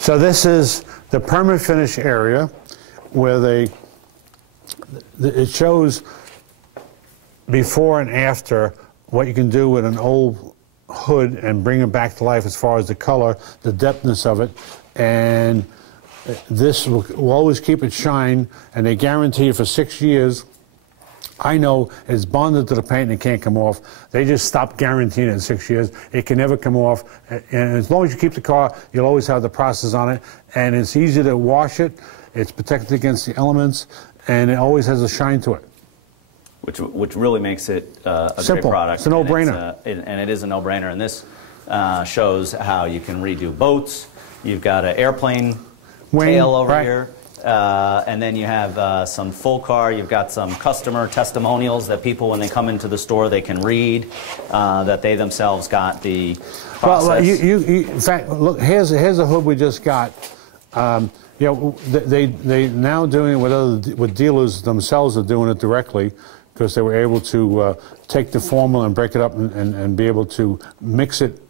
So this is the permanent finish area where it shows before and after what you can do with an old hood and bring it back to life as far as the color, the depthness of it, and this will always keep it shine, and they guarantee you for 6 years. I know it's bonded to the paint and it can't come off. They just stopped guaranteeing it in 6 years. It can never come off. And as long as you keep the car, you'll always have the process on it. And it's easy to wash it. It's protected against the elements. And it always has a shine to it. Which really makes it a simple. Great product. It's a no-brainer. And it is a no-brainer. And this shows how you can redo boats. You've got an airplane tail over here. And then you have some full car. You've got some customer testimonials that people, when they come into the store, they can read that they themselves got the process. Well, in fact, look, here's a hood we just got. You know, they now doing it with dealers themselves are doing it directly because they were able to take the formula and break it up and be able to mix it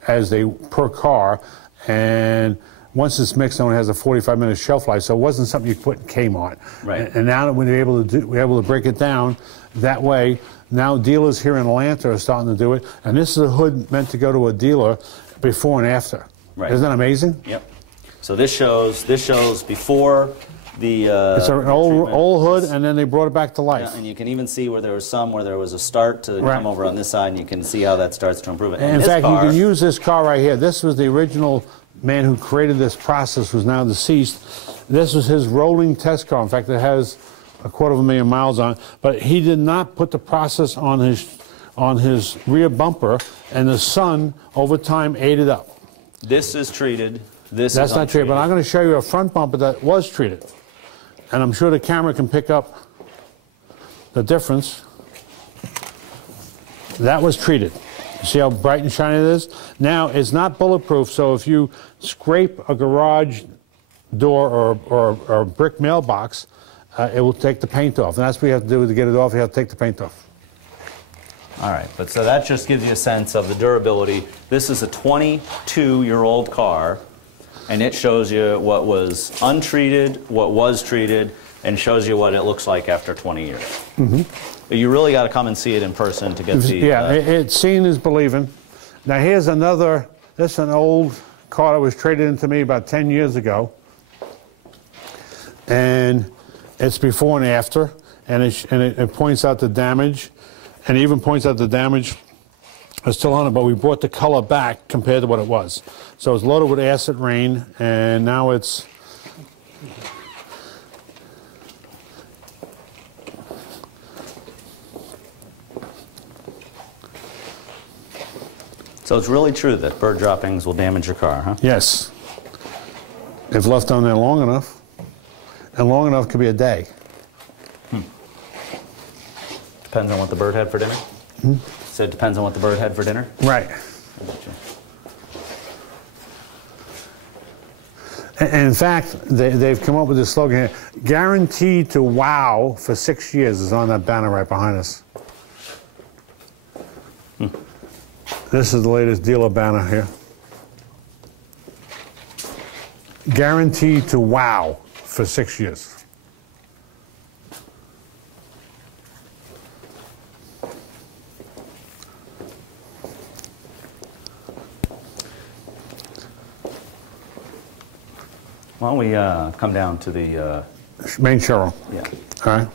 per car. And once it's mixed, it only has a 45-minute shelf life, so it wasn't something you could put in Kmart. Right. And now that we're able to break it down that way, now dealers here in Atlanta are starting to do it. And this is a hood meant to go to a dealer before and after. Right. Isn't that amazing? Yep. So this shows before the it's an old hood, and then they brought it back to life. Yeah, and you can even see where there was a start to come over on this side, and you can see how that starts to improve it. And in fact, you can use this car right here. This was the original man who created this process, who's now deceased. This was his rolling test car. In fact, it has 250,000 miles on it. But he did not put the process on his rear bumper, and the sun over time ate it up. This is treated. That's not treated, but I'm going to show you a front bumper that was treated. And I'm sure the camera can pick up the difference. That was treated. You see how bright and shiny it is? Now, it's not bulletproof, so if you scrape a garage door or a brick mailbox, it will take the paint off. And that's what you have to do to get it off. You have to take the paint off. All right, but so that just gives you a sense of the durability. This is a 22-year-old car, and it shows you what was untreated, what was treated, and shows you what it looks like after 20 years. Mm-hmm. You really got to come and see it in person to get the... Yeah, it's seeing is believing. Now here's another, this is an old car that was traded into me about 10 years ago. And it's before and after, and it points out the damage, and it even points out the damage is still on it, but we brought the color back compared to what it was. So it's loaded with acid rain, and now it's... So it's really true that bird droppings will damage your car, huh? Yes. If left on there long enough, and long enough could be a day. Depends on what the bird had for dinner? So it depends on what the bird had for dinner? Right. And in fact, they've come up with this slogan here, guaranteed to wow for 6 years is on that banner right behind us. This is the latest dealer banner here. Guaranteed to wow for 6 years. Why don't we come down to the... main showroom. Yeah. All right.